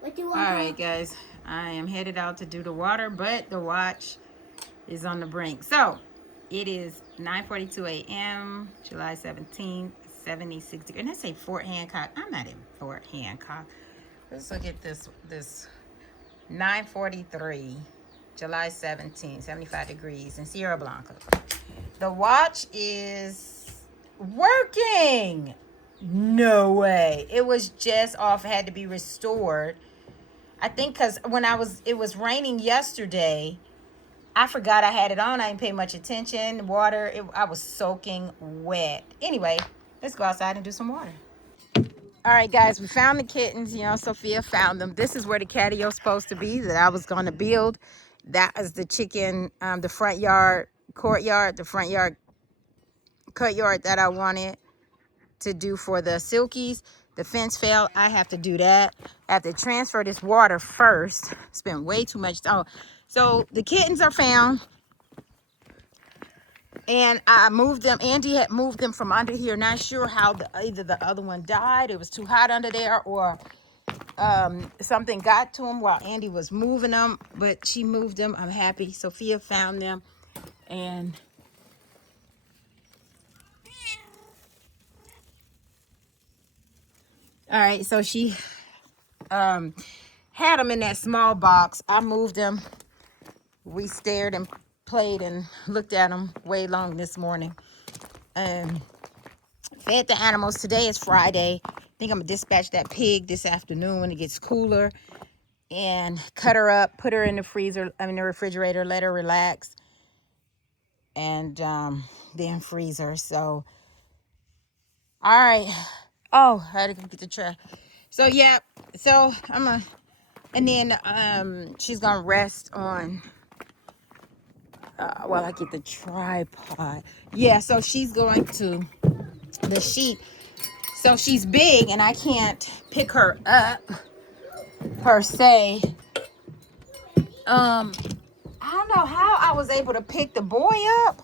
What do you want? All right, guys. I am headed out to do the water, but the watch is on the brink. So it is 9:42 a.m. July 17th, 76 degrees. And I say Fort Hancock. I'm not in Fort Hancock. Let's look at this 9:43 July 17th, 75 degrees in Sierra Blanca. The watch is working. No way. It was just off. It had to be restored. I think because it was raining yesterday. I forgot I had it on. I didn't pay much attention. I was soaking wet. Anyway, let's go outside and do some water. All right, guys, we found the kittens. You know, Sophia found them. This is where the catio's supposed to be that I was going to build. That is the chicken, the front yard courtyard, the front yard cut yard that I wanted to do for the silkies. The fence fell. I have to do that. I have to transfer this water first. Spent way too much time. So the kittens are found. And I moved them. Andy had moved them from under here. Not sure how either the other one died. It was too hot under there, or something got to him while Andy was moving them. But she moved them. I'm happy. Sophia found them. And all right, so she had them in that small box. I moved them. We stared and played and looked at them way long this morning. Fed the animals. Today is Friday. I think I'm gonna dispatch that pig this afternoon when it gets cooler, and cut her up, put her in the freezer, the refrigerator, let her relax, and then freeze her. So, all right. Oh, I had to get the trash. So yeah. So and then she's gonna rest on. While I get the tripod. Yeah. So she's going to the sheep. So she's big, and I can't pick her up per se. I don't know how I was able to pick the boy up,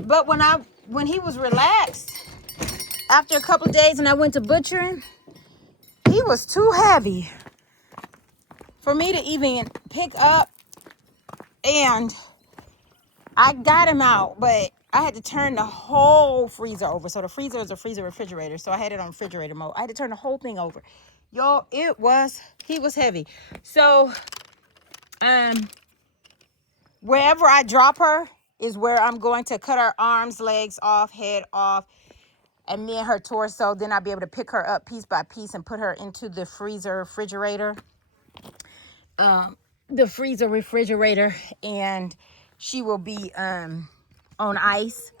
but when he was relaxed after a couple of days and I went to butcher him, he was too heavy for me to even pick up, and I got him out, but I had to turn the whole freezer over. So the freezer is a freezer refrigerator, so I had it on refrigerator mode. I had to turn the whole thing over. Y'all, he was heavy. So wherever I drop her is where I'm going to cut her arms, legs off, head off, and then her torso. Then I'll be able to pick her up piece by piece and put her into the freezer refrigerator. And she will be on ice.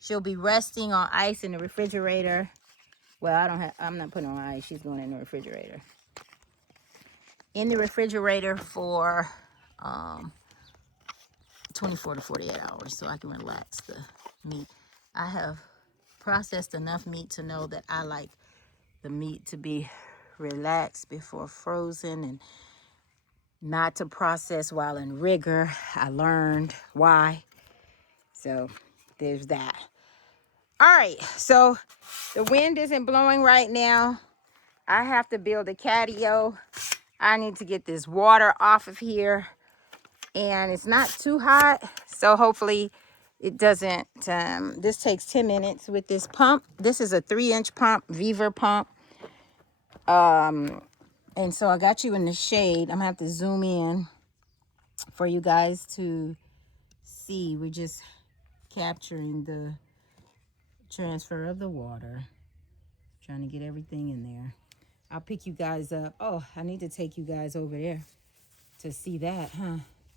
She'll be resting on ice in the refrigerator. Well, I'm not putting her on ice. She's going in the refrigerator. In the refrigerator for 24 to 48 hours so I can relax the meat. I have processed enough meat to know that I like the meat to be relaxed before frozen, and not to process while in rigor. I learned why. So there's that. All right, so the wind isn't blowing right now. I have to build a catio. I need to get this water off of here, and it's not too hot, so hopefully it doesn't. This takes 10 minutes with this pump. This is a 3-inch pump, Vevor pump. And so I got you in the shade. I'm gonna have to zoom in for you guys to see. We're just capturing the transfer of the water, trying to get everything in there. I'll pick you guys up. Oh, I need to take you guys over there to see that,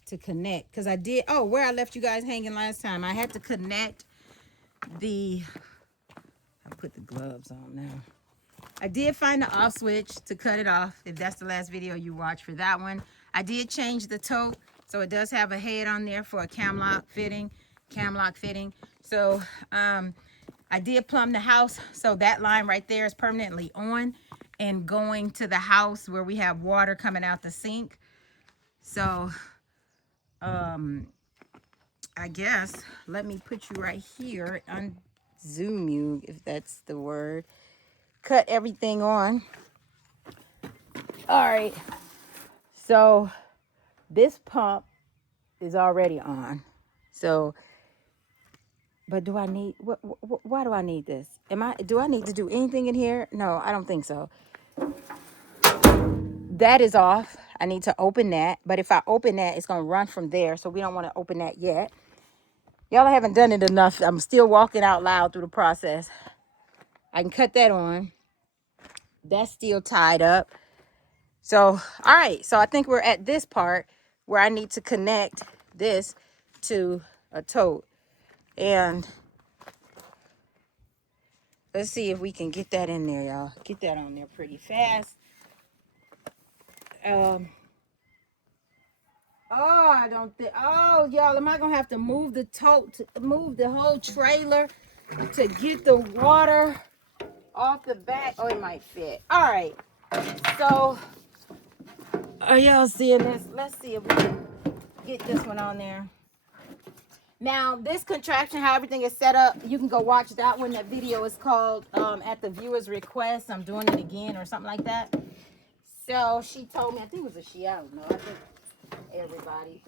to connect, because I did. Oh, where I left you guys hanging last time, I had to connect I put the gloves on now. I did find the off switch to cut it off, if that's the last video you watched for that one. I did change the tote, so it does have a head on there for a cam lock fitting. So I did plumb the house, so that line right there is permanently on and going to the house where we have water coming out the sink. So I guess let me put you right here, unzoom you if that's the word. Cut everything on. All right. So this pump is already on. So, but do I need, why do I need this? Do I need to do anything in here? No, I don't think so. That is off. I need to open that. But if I open that, it's going to run from there. So we don't want to open that yet. Y'all, I haven't done it enough. I'm still walking out loud through the process. I can cut that on. That's still tied up. So, all right. So I think we're at this part where I need to connect this to a tote. And let's see if we can get that in there, y'all. Get that on there pretty fast. I don't think. Oh, y'all, am I gonna have to move the tote, move the whole trailer to get the water off the back? Oh, it might fit. All right. So, are y'all seeing this? Let's see if we can get this one on there. Now, this contraption, how everything is set up, you can go watch that one. That video is called At the Viewer's Request. I'm doing it again or something like that. So she told me, I think it was a she, I don't know. I think everybody.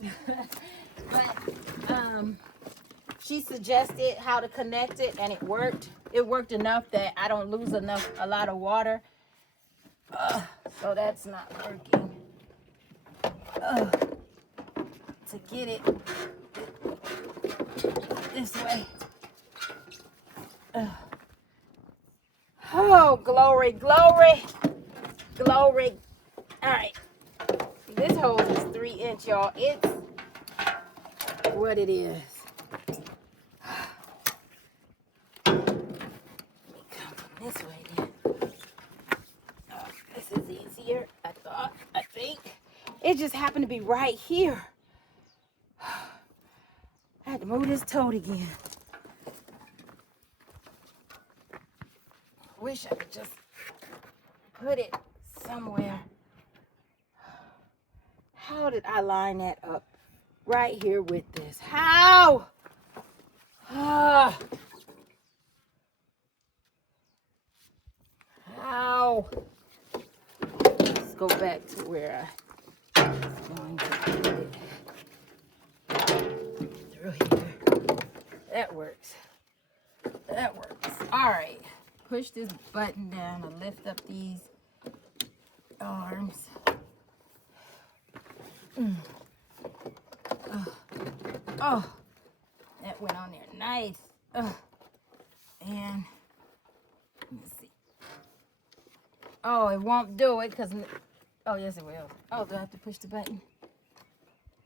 But she suggested how to connect it, and it worked. It worked enough that I don't lose a lot of water. So that's not working. To get it this way. Oh, glory, glory, glory. All right. This hose is 3-inch, y'all. It's what it is. Let me come from this way then. This is easier, I think. It just happened to be right here. I had to move this tote again. Wish I could just put it somewhere. How did I line that up right here with this? How? How? Let's go back to where I was going to put it. Through here. That works. That works. All right. Push this button down and lift up these arms. Oh, that went on there nice. And let me see. Oh, it won't do it because. Oh, yes, it will. Oh, do I have to push the button?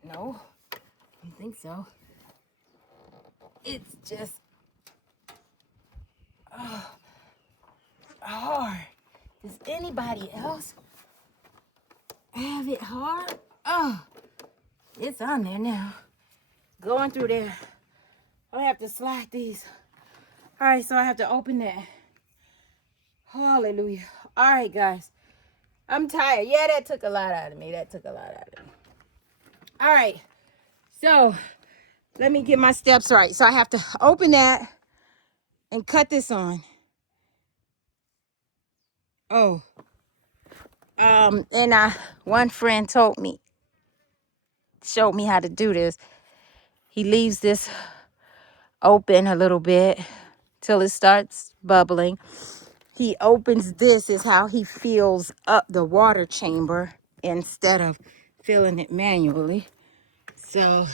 No, I don't think so. It's just hard. Does anybody else have it hard? Oh, it's on there now. Going through there. I have to slide these. All right, so I have to open that. Hallelujah. All right, guys. I'm tired. Yeah, that took a lot out of me. All right. So let me get my steps right. So I have to open that and cut this on. Oh. And one friend showed me how to do this. He leaves this open a little bit till it starts bubbling. He opens this is how he fills up the water chamber instead of filling it manually. So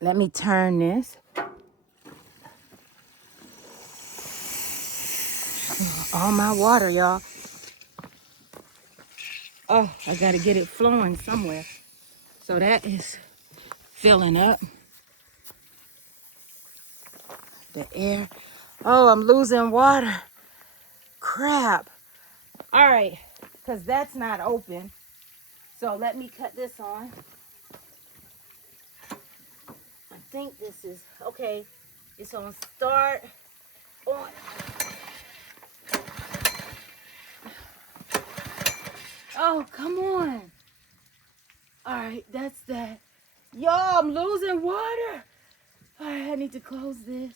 let me turn this. All my water, y'all. Oh, I gotta get it flowing somewhere. So that is filling up the air. Oh, I'm losing water. Crap. All right, because that's not open. So let me cut this on. I think this is okay. It's on start on. Oh, come on. All right, that's that. Y'all, I'm losing water. All right, I need to close this.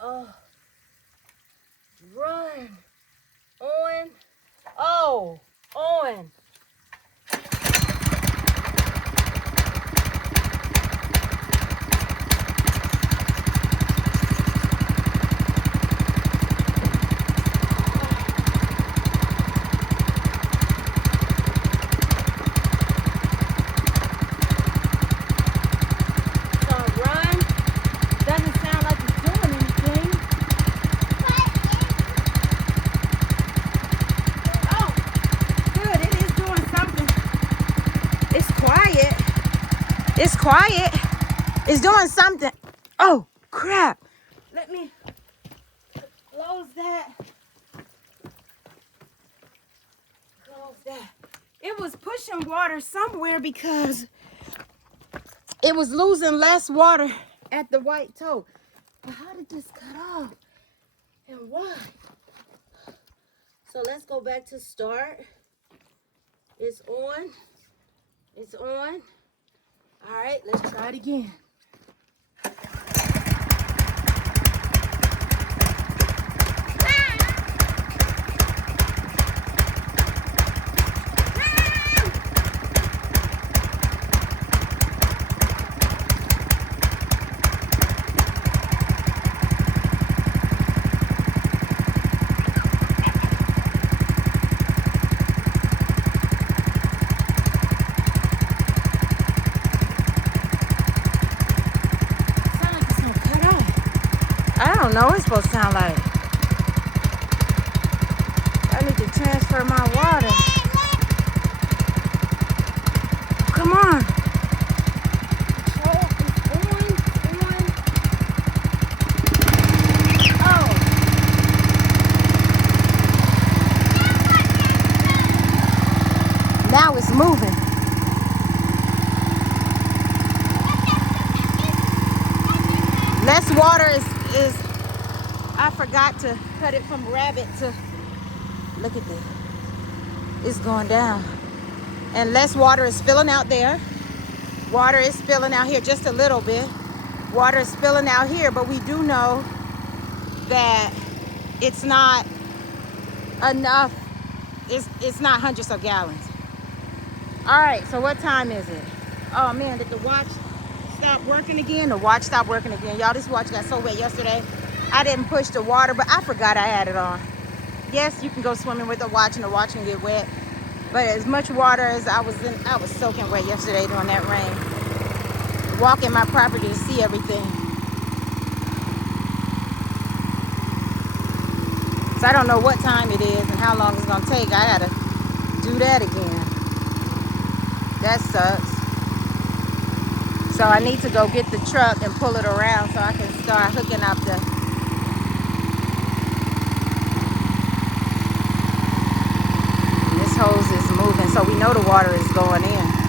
Oh, Oh, on. It's quiet. It's doing something. Oh, crap. Let me close that. Close that. It was pushing water somewhere because it was losing less water at the white toe. But how did this cut off? And why? So let's go back to start. It's on. It's on. All right, let's try it again. I don't know what it's supposed to sound like. I need to transfer my water. Come on. Oh. Now it's moving. Less water is I forgot to cut it from rabbit to, look at this. It's going down. And less water is spilling out there. Water is spilling out here just a little bit. Water is spilling out here, but we do know that it's not enough. It's not hundreds of gallons. All right, so what time is it? Oh man, did the watch stop working again? The watch stopped working again. Y'all, this watch got so wet yesterday. I didn't push the water, but I forgot I had it on. Yes, you can go swimming with the watch and the watch can get wet. But as much water as I was soaking wet yesterday during that rain. Walking my property to see everything. So I don't know what time it is and how long it's gonna take. I gotta do that again. That sucks. So I need to go get the truck and pull it around so I can start hooking up the hose is moving, so we know the water is going in.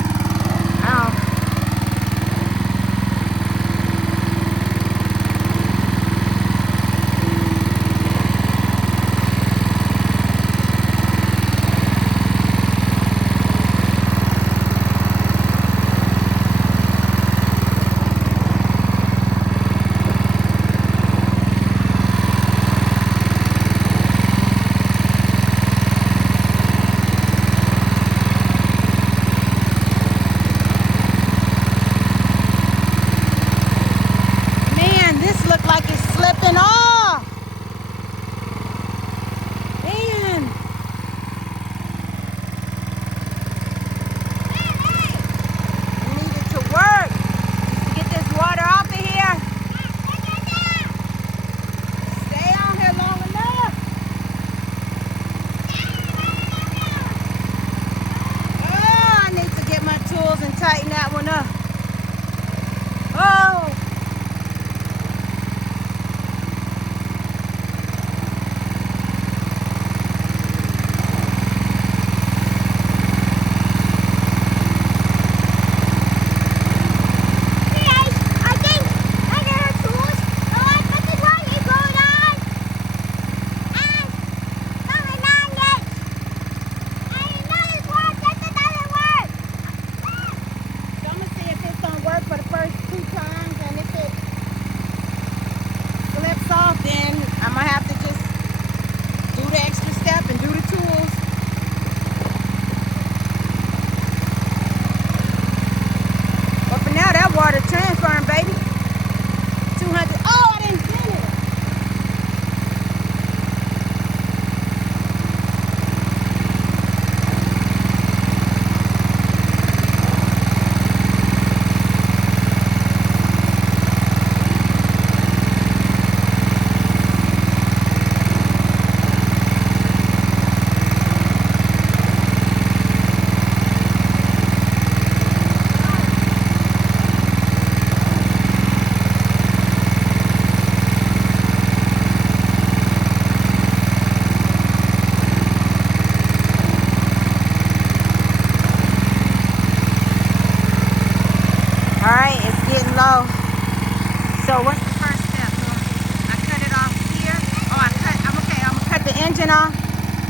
engine off,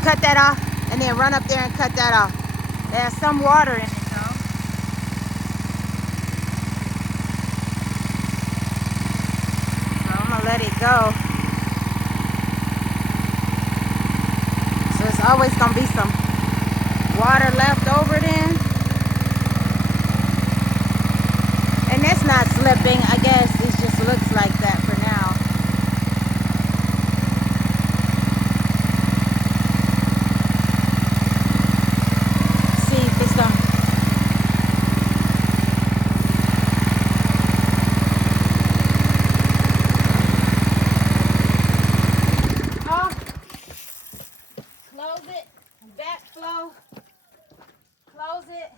cut that off, and then run up there and cut that off. There's some water in it though. So I'm gonna let it go. So it's always gonna be some water left over then. And that's not slipping, I guess it just looks like that for now. See if it's done. Oh, close it, backflow, close it.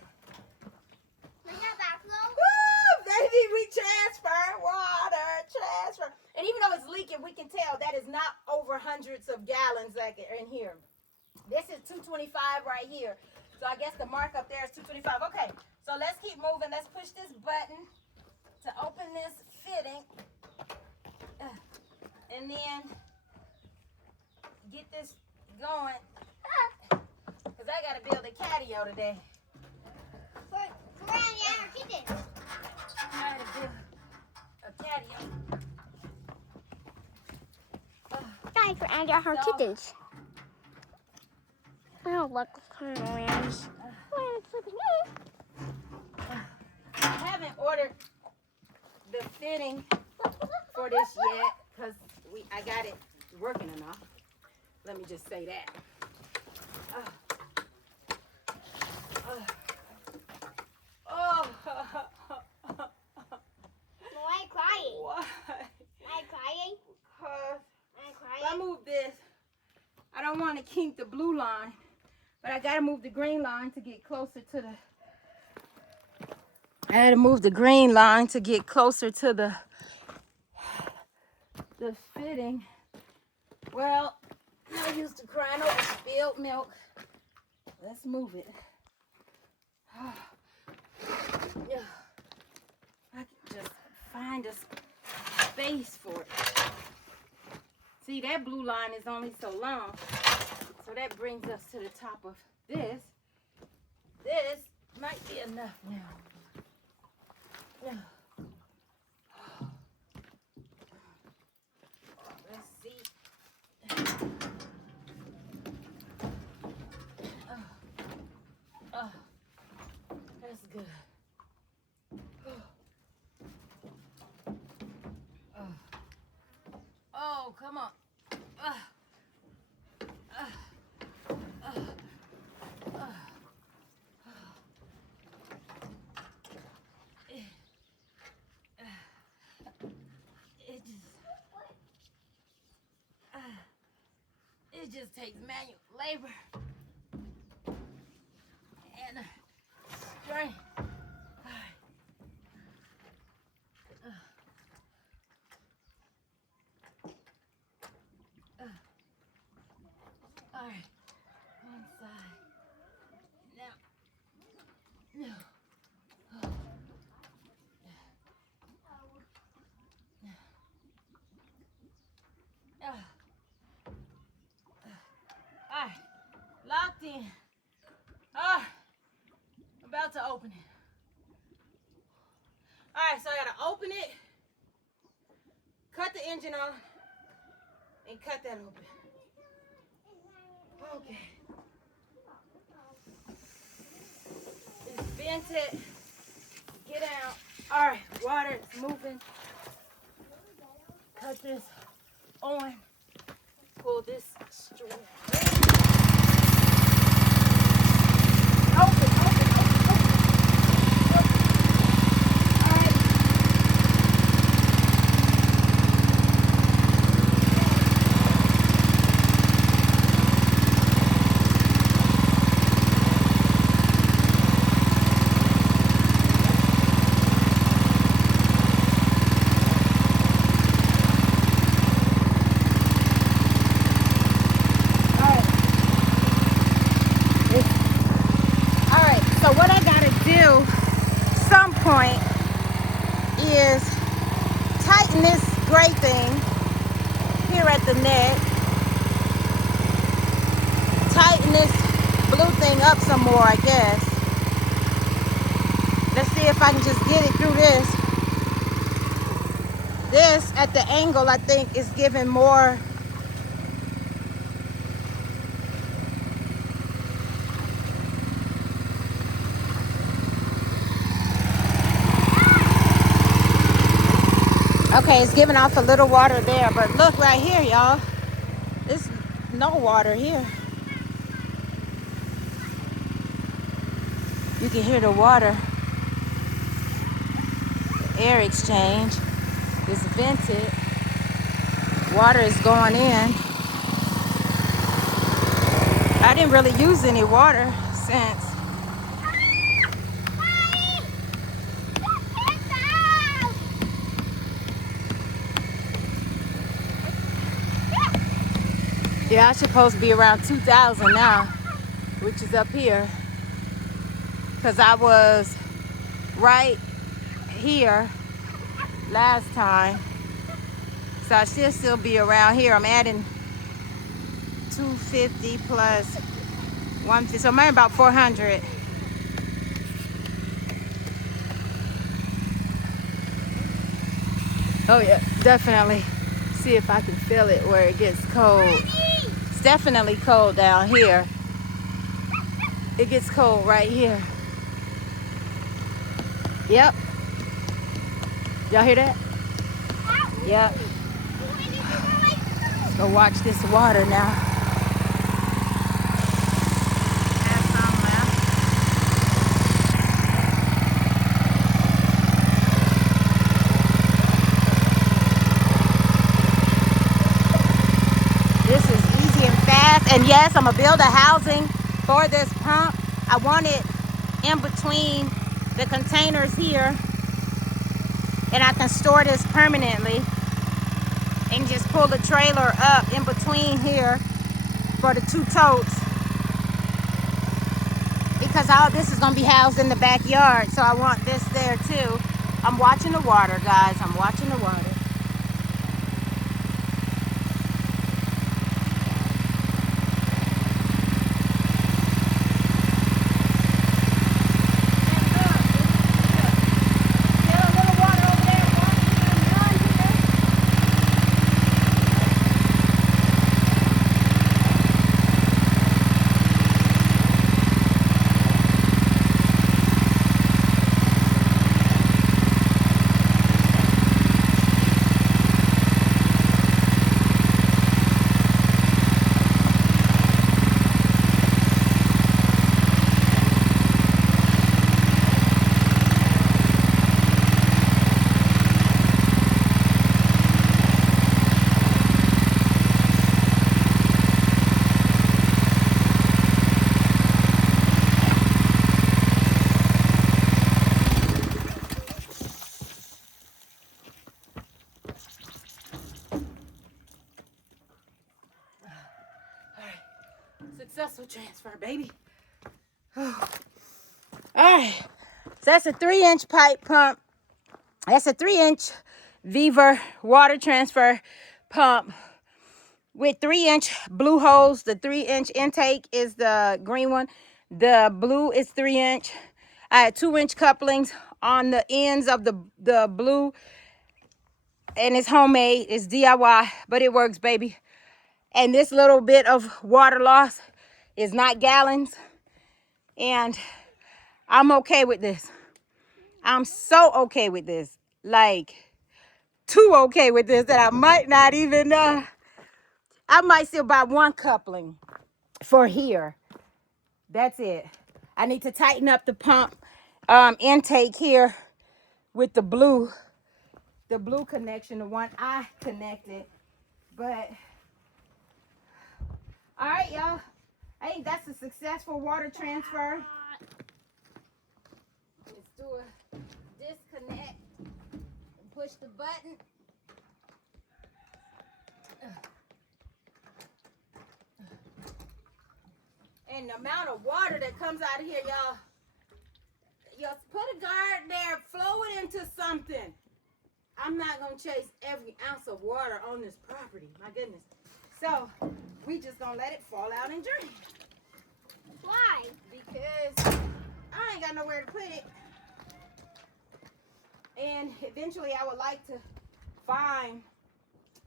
Baby, we transfer water, transfer. And even though it's leaking, we can tell that is not over hundreds of gallons like in here. This is 225 right here. So I guess the mark up there is 225. Okay, so let's keep moving. Let's push this button to open this fitting. And then get this going. Because I got to build a catio today. For our kittens. I gotta build a catio. Guys, for Andy, our kittens. Oh, look, kind of lands. I haven't ordered the fitting for this yet because I got it working enough. Let me just say that. Why are you crying? Why? Are you crying? Because Are you if crying? I move this, I don't want to keep the blue line, but I gotta move the green line to get closer to the. I had to move the green line to get closer to the fitting. Well, I used to crying over spilled milk. Let's move it. Yeah. I can just find a space for it. See, that blue line is only so long. So that brings us to the top of this. This might be enough now. Yeah. Let's see. That's good. Oh, come on. It just takes manual labor and strength. All right, one side. Now, no. All right, locked in. I'm about to open it. All right, so I gotta open it, cut the engine off, and cut that open. Okay. Just bent it. Get out. All right, water is moving. Cut this on. Pull this string. Open. Point is tighten this gray thing here at the neck thing up some more, I guess. Let's see if I can just get it through this. This, at the angle, I think is giving more. Okay, it's giving off a little water there, but look right here, y'all. There's no water here. You can hear the water. The air exchange is vented. Water is going in. I didn't really use any water since. Yeah, I'm supposed to be around 2,000 now, which is up here. Because I was right here last time. So I should still be around here. I'm adding 250 plus 150. So I'm at about 400. Oh yeah, definitely. See if I can feel it where it gets cold. It's definitely cold down here. It gets cold right here. Yep. Y'all hear that? Yep. Let's go watch this water now. Have some left. This is easy and fast. And yes, I'm gonna build a housing for this pump. I want it in between the containers here, and I can store this permanently and just pull the trailer up in between here for the 2 totes, because all this is gonna be housed in the backyard, so I want this there too. I'm watching the water, guys. I'm watching the water. Successful transfer, baby. Oh. All right. So that's a 3-inch pipe pump. That's a 3-inch Vevor water transfer pump with 3-inch blue holes. The 3-inch intake is the green one. The blue is 3-inch. I had 2-inch couplings on the ends of the blue. And it's homemade. It's DIY, but it works, baby. And this little bit of water loss is not gallons. And I'm okay with this. I'm so okay with this. Like, too okay with this that I might not even, I might still buy 1 coupling for here. That's it. I need to tighten up the pump intake here with the blue connection, the one I connected. But, all right, y'all. I think that's a successful water transfer. Let's do a disconnect and push the button. And the amount of water that comes out of here, y'all. Y'all put a guard there, flow it into something. I'm not gonna chase every ounce of water on this property. My goodness. So we just gonna let it fall out and drain. Why? Because I ain't got nowhere to put it. And eventually I would like to find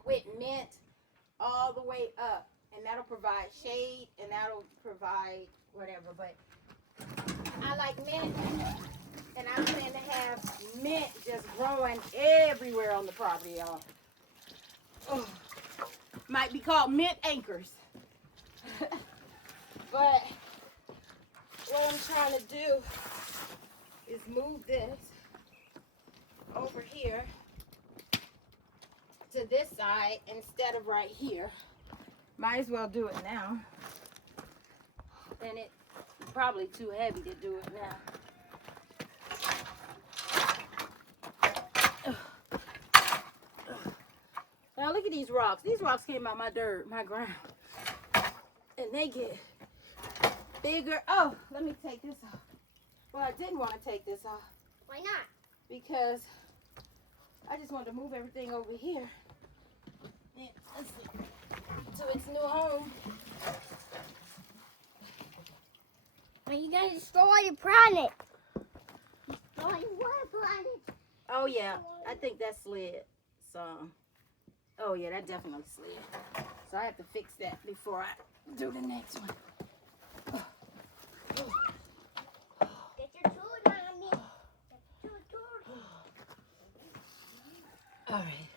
with mint all the way up. And that'll provide shade and that'll provide whatever. But I like mint. And I plan to have mint just growing everywhere on the property, y'all. Oh, might be called mint anchors. But what I'm trying to do is move this over here to this side instead of right here. Might as well do it now. And it's probably too heavy to do it now. Now look at these rocks. These rocks came out my dirt, my ground. And they get bigger. Oh, let me take this off. Well, I didn't want to take this off. Why not? Because I just wanted to move everything over here. And let's see, to its new home. Are you gonna destroy your planet? Destroy what planet? Oh yeah, I think that slid some. Oh yeah, that definitely slid. So I have to fix that before I do the next one. Get your tools, Mommy. Get your tools. All right.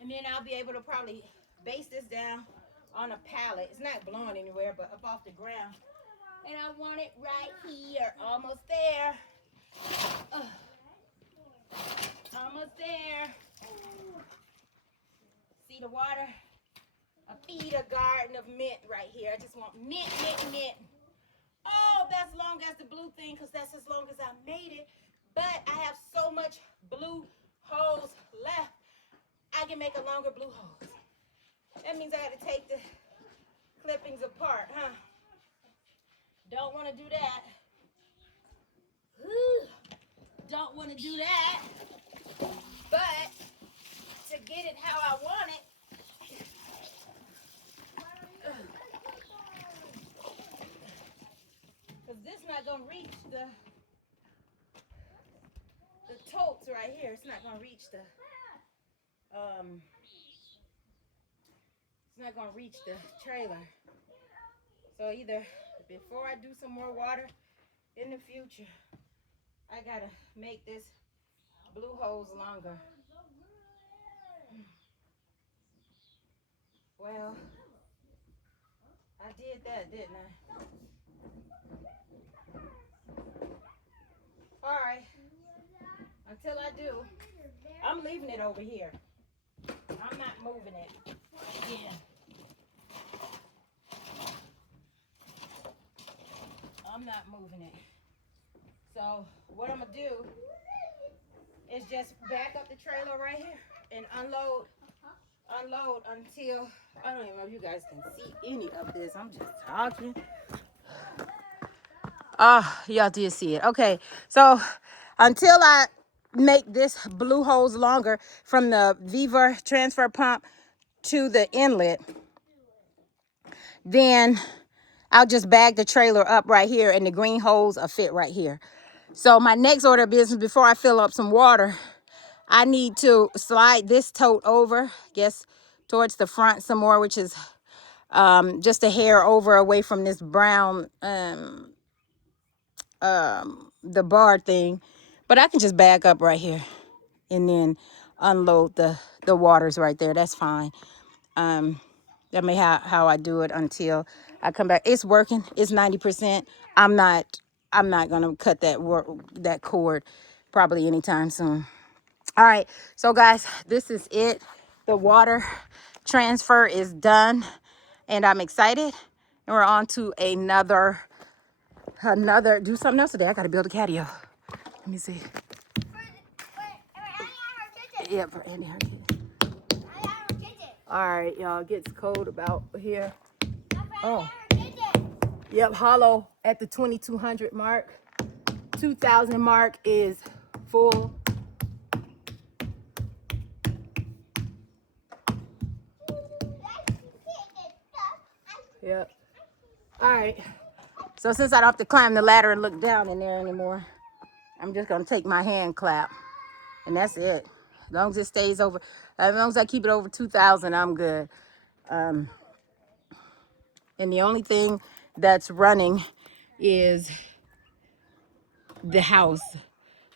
And then I'll be able to probably base this down on a pallet. It's not blowing anywhere, but up off the ground. And I want it right here, almost there. Almost there. See the water? A feeder garden of mint right here. I just want mint, mint, mint. Oh, that's long as the blue thing, because that's as long as I made it. But I have so much blue holes left. I can make a longer blue hose. That means I got to take the clippings apart, huh? Don't want to do that. Ooh, don't want to do that. But to get it how I want it, because this not going to reach the totes right here. It's not going to reach the it's not gonna reach the trailer. So either before I do some more water in the future, I gotta make this blue hose longer. Well, I did that, didn't I? All right. Until I do, I'm leaving it over here. I'm not moving it. Yeah. I'm not moving it. So what I'm gonna do is just back up the trailer right here and unload until, I don't even know if you guys can see any of this. I'm just talking. Y'all did see it. Okay, so until I make this blue hose longer from the Vevor transfer pump to the inlet, then I'll just bag the trailer up right here and the green hose will fit right here. So my next order of business, before I fill up some water, I need to slide this tote over, guess towards the front some more, which is just a hair over away from this brown, the bar thing. But I can just bag up right here and then unload the waters right there. That's fine. That may how I do it until I come back. It's working. It's 90%. I'm not gonna cut that cord probably anytime soon. All right, so guys, this is it. The water transfer is done, and I'm excited. And we're on to another. Do something else today. I gotta build a catio. Let me see. Yeah, for Andy her kid. All right, y'all, it gets cold about here. Oh, I did it. yep, hollow at the 2200 mark. 2000 mark is full. Yep. All right. So since I don't have to climb the ladder and look down in there anymore, I'm just gonna take my hand clap, and that's it. As long as it stays over, as long as I keep it over 2000, I'm good. And the only thing that's running is the house.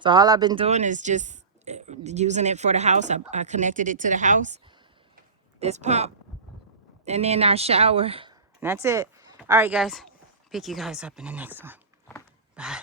So all I've been doing is just using it for the house. I connected it to the house, this pump, and then our shower. And that's it. All right, guys. Pick you guys up in the next one. Bye.